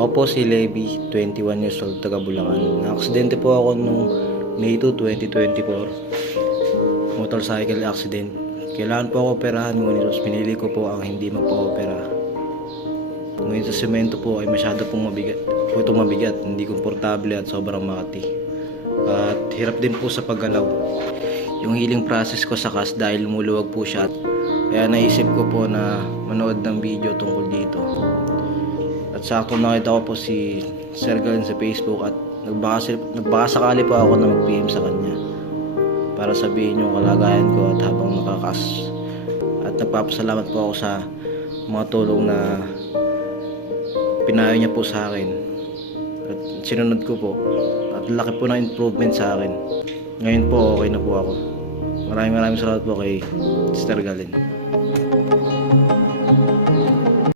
Ako po si Levi, 21 years old, taga Bulacan. Na-aksidente po ako nung May 2, 2024. Motorcycle accident. Kailangan po ako operahan, ngunit pinili ko po ang hindi magpa-opera. Ngunit sa semento po ay masyado pong mabigat, hindi komportable at sobrang makati. At hirap din po sa paggalaw. Yung healing process ko sa cast dahil lumuluwag po siya. Kaya naisip ko po na manood ng video tungkol dito. At sakto nakita ko po si Sir Galen sa Facebook at nagbakasakali po ako na mag-PM sa kanya para sabihin yung kalagayan ko at habang nakakas. At nagpapasalamat po ako sa mga tulong na pinayo niya po sa akin. At sinunod ko po. At laki po ng improvement sa akin. Ngayon po okay na po ako. Maraming salamat po kay Sir Galen.